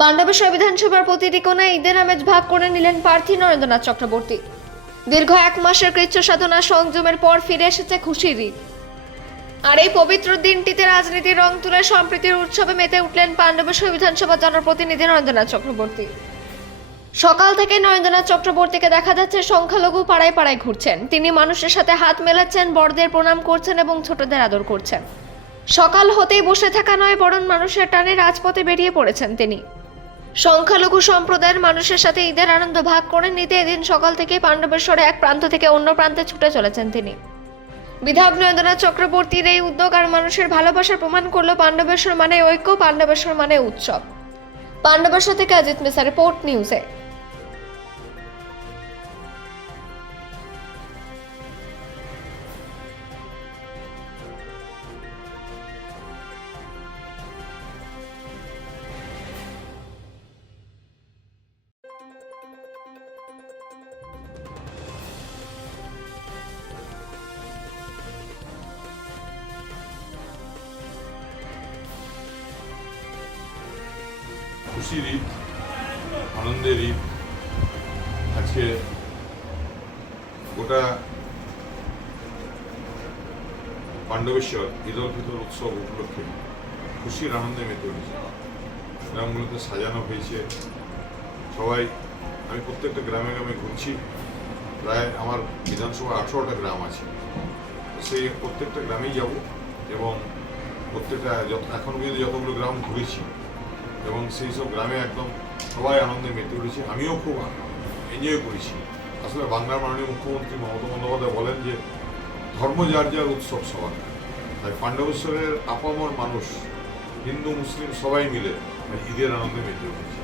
পাণ্ডবেশ্বর বিধানসভার প্রতিটি কোণায় ঈদের আমেজ ভাগ করে নিলেন প্রার্থী নরেন্দ্রনাথ চক্রবর্তী। দীর্ঘ 1 মাসের কৃচ্ছ সাধনা সংযমের পর ফিরে এসেছে খুশির ঈদ। আর এই পবিত্র দিনটিতে রাজনীতির রং তুলে সম্প্রীতির উৎসবে মেতে উঠলেন পাণ্ডবেশ্বর বিধানসভা জনপ্রতিনিধি নরেন্দ্রনাথ চক্রবর্তী। সকাল থেকে নরেন্দ্রনাথ চক্রবর্তীকে দেখা যাচ্ছে সংখ্যালঘু পাড়ায় পাড়ায় ঘুরছেন। তিনি মানুষের সাথে হাত মেলাচ্ছেন, বড়দের প্রণাম করছেন এবং ছোটদের আদর করছেন। সকাল হতেই বসে থাকা নয়, বরং মানুষের টানে রাজপথে বেরিয়ে পড়েছেন তিনি। সংখ্যালঘু সম্প্রদায়ের মানুষের সাথে ঈদের আনন্দ ভাগ করে নিতে এদিন সকাল থেকে পাণ্ডবেশ্বরে এক প্রান্ত থেকে অন্য প্রান্তে ছুটে চলেছেন তিনি। বিধায়ক নরেন্দ্রনাথ চক্রবর্তীর এই উদ্যোগ আর মানুষের ভালোবাসার প্রমাণ করলো পাণ্ডবেশ্বর মানে ঐক্য, পাণ্ডবেশ্বর মানে উৎসব। পাণ্ডবেশ্বর থেকে অজিত মিশ্রা, রিপোর্ট নিউজে। খুশির ঈদ, আনন্দের ঈদ। আজকে গোটা পাণ্ডবেশ্বর ঈদ উল ফিতর উৎসব উপলক্ষে খুশির আনন্দে মেতে উঠেছে। গ্রামগুলোতে সাজানো হয়েছে সবাই। আমি প্রত্যেকটা গ্রামে গ্রামে ঘুরছি। প্রায় আমার বিধানসভা 18টা গ্রাম আছে, সেই প্রত্যেকটা গ্রামেই যাব এবং প্রত্যেকটা এখন পর্যন্ত যতগুলো গ্রাম ঘুরেছি এবং সেই সব গ্রামে একদম সবাই আনন্দে মেতে উঠেছে। আমিও খুব এনজয় করেছি। আসলে বাংলার মাননীয় মুখ্যমন্ত্রী মমতা বন্দ্যোপাধ্যায় বলেন যে ধর্ম যার যার উৎসব সবার। তাই পাণ্ডবেশ্বরের আপামর মানুষ, হিন্দু মুসলিম সবাই মিলে ঈদের আনন্দে মেতে উঠেছে।